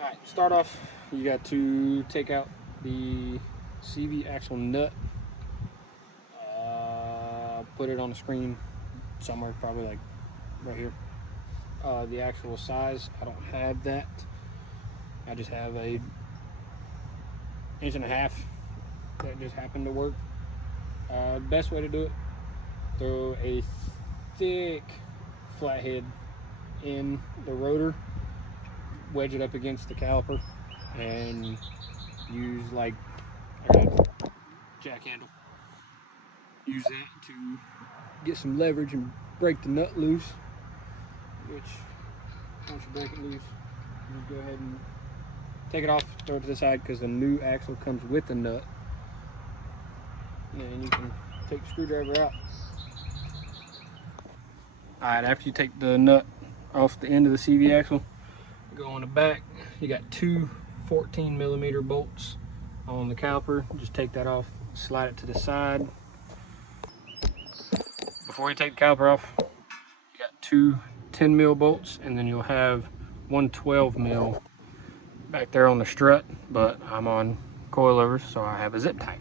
Alright, start off, you got to take out the CV axle nut, put it on the screen somewhere, probably like right here. The actual size, I don't have that. I just have a 1.5 inch that just happened to work. Best way to do it, throw a thick flathead in the rotor, wedge it up against the caliper, and use like a jack handle. Use that to get some leverage and break the nut loose, which once you break it loose, you go ahead and take it off, throw it to the side, because the new axle comes with the nut. And you can take the screwdriver out. Alright, after you take the nut off the end of the CV axle, go on the back, you got two 14mm bolts on the caliper. Just take that off, slide it to the side. Before you take the caliper off, you got two 10mm bolts, and then you'll have one 12mm back there on the strut, but I'm on coilovers, so I have a zip tie.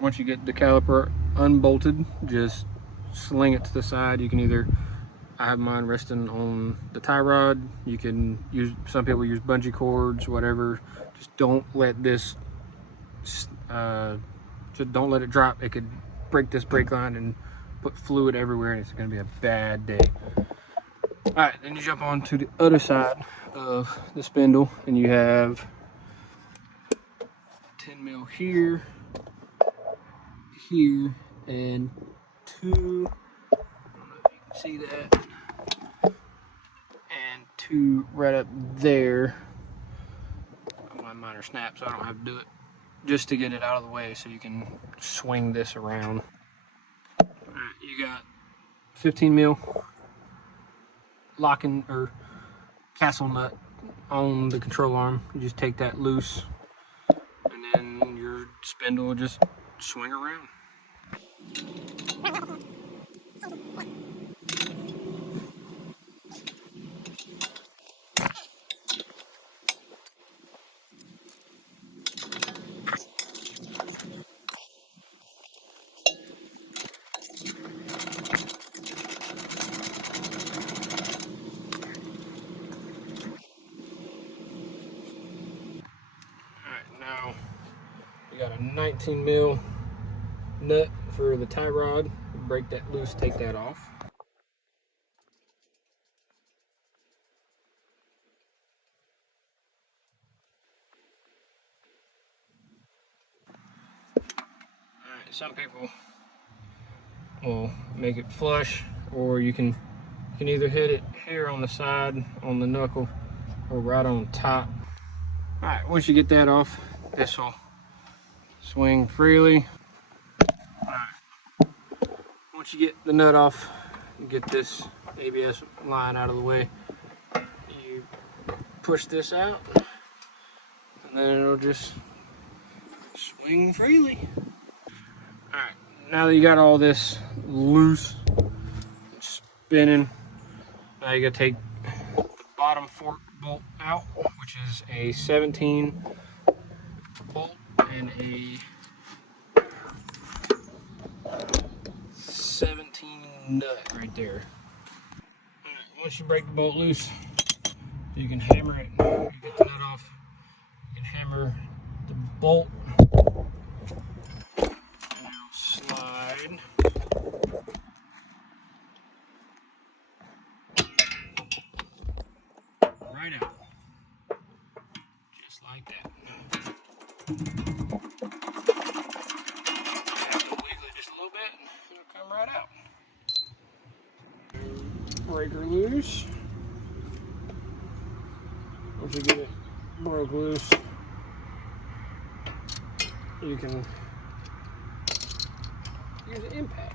Once you get the caliper unbolted, just sling it to the side. You can either, I have mine resting on the tie rod. You can use, some people use bungee cords, whatever. Just don't let this, just don't let it drop. It could break this brake line and put fluid everywhere, and it's gonna be a bad day. All right, then you jump on to the other side of the spindle, and you have 10mm here, here, and two, I don't know if you can see that, and two right up there. My minor snap, so I don't have to do it, just to get it out of the way so you can swing this around. Alright, you got 15mm locking or castle nut on the control arm. You just take that loose, and then your spindle will just swing around. Alright, now you got a 19mm nut for the tie rod. Break that loose, take that off. Alright, some people will make it flush, or you can either hit it here on the side on the knuckle or right on top. Alright, once you get that off, this will swing freely. Alright, once you get the nut off, you get this ABS line out of the way, you push this out, and then it'll just swing freely. Alright, now that you got all this loose, spinning, now you gotta take the bottom fork bolt out, which is a 17 bolt and a 17 nut right there. Alright, once you break the bolt loose, you can hammer it. You get the nut off, you can hammer the bolt, and it'll slide right out, just like that. Wiggle it just a little bit, and it'll come right out. Breaker loose. once you get it broke loose, you can use an impact.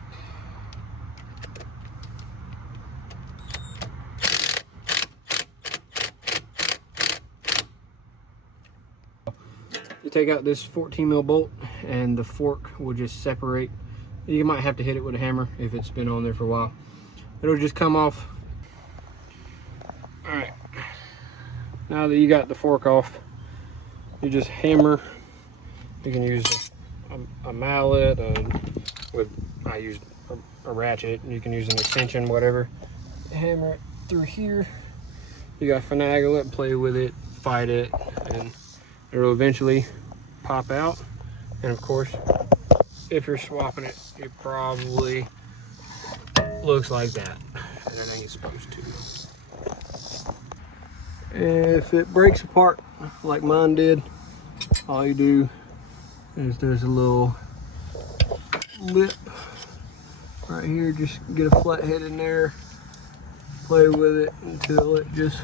You take out this 14 mil bolt and the fork will just separate. You might have to hit it with a hammer if it's been on there for a while. It'll just come off. All right, now that you got the fork off, you just hammer. You can use a mallet, I used a ratchet. You can use an extension, whatever. Hammer it through here. You gotta finagle it, play with it, fight it, and it'll eventually pop out. And of course, if you're swapping it, it probably looks like that, and it ain't supposed to. If it breaks apart like mine did, all you do is there's a little lip right here. Just get a flat head in there, play with it until it just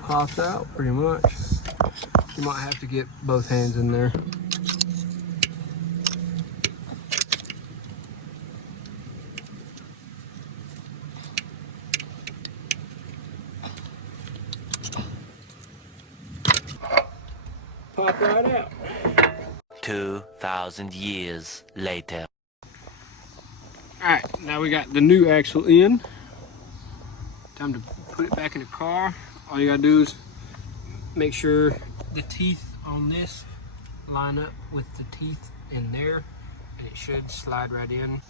pops out pretty much. You might have to get both hands in there. Pop right out. 2,000 years later. Alright, now we got the new axle in. Time to put it back in the car. All you gotta do is make sure the teeth on this line up with the teeth in there, and it should slide right in.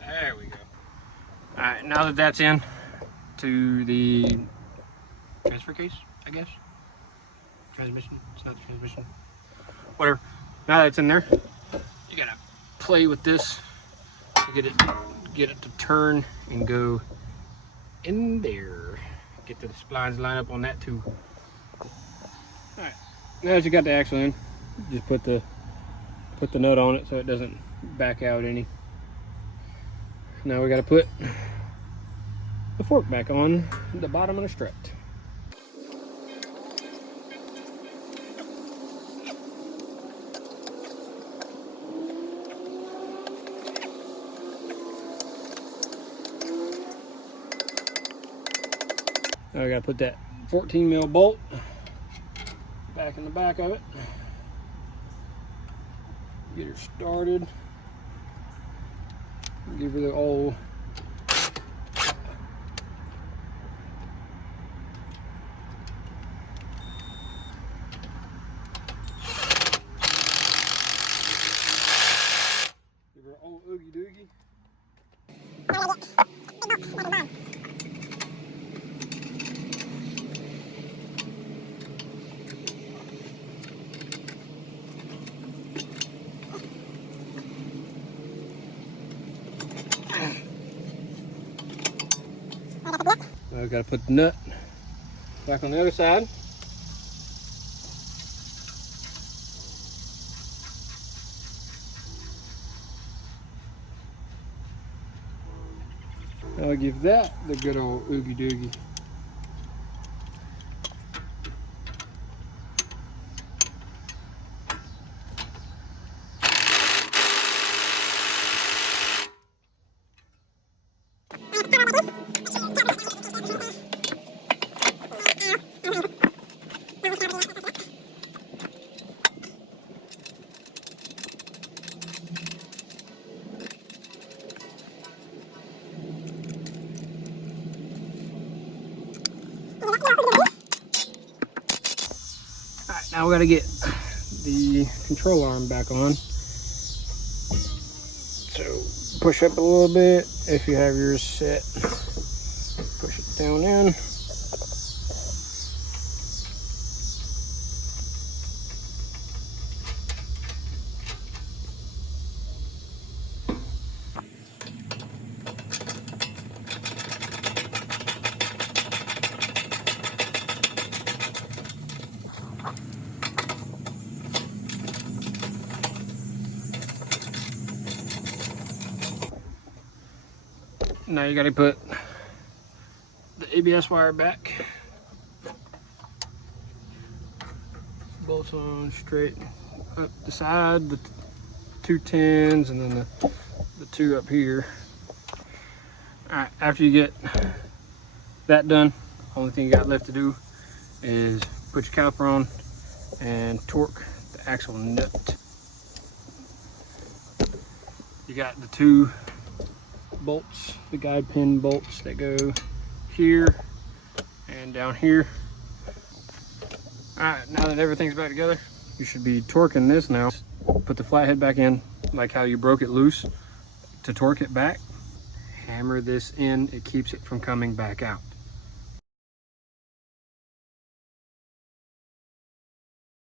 There we go. Alright, now that that's in to the transfer case, I guess. Transmission, it's not the transmission. Whatever. Now that it's in there, you gotta play with this to get it to turn and go in there. Get the splines lined up on that too. Alright, now that you got the axle in, just put the nut on it so it doesn't back out any. Now we gotta put the fork back on the bottom of the strut. Now I gotta put that 14 mil bolt back in the back of it. Get her started. Give her the old oogie doogie. Now I've got to put the nut back on the other side. I'll give that the good old oogie doogie. Alright, now we got to get the control arm back on. So push up a little bit if you have yours set. Push it down in. Now you got to put ABS wire back. Bolts on straight up the side, the 2 10s, and then the 2 up here. All right, after you get that done, only thing you got left to do is put your caliper on and torque the axle nut. You got the 2 bolts, the guide pin bolts that go here and down here. All right, now that everything's back together, you should be torquing this now. Put the flathead back in, like how you broke it loose. To torque it back, hammer this in, it keeps it from coming back out.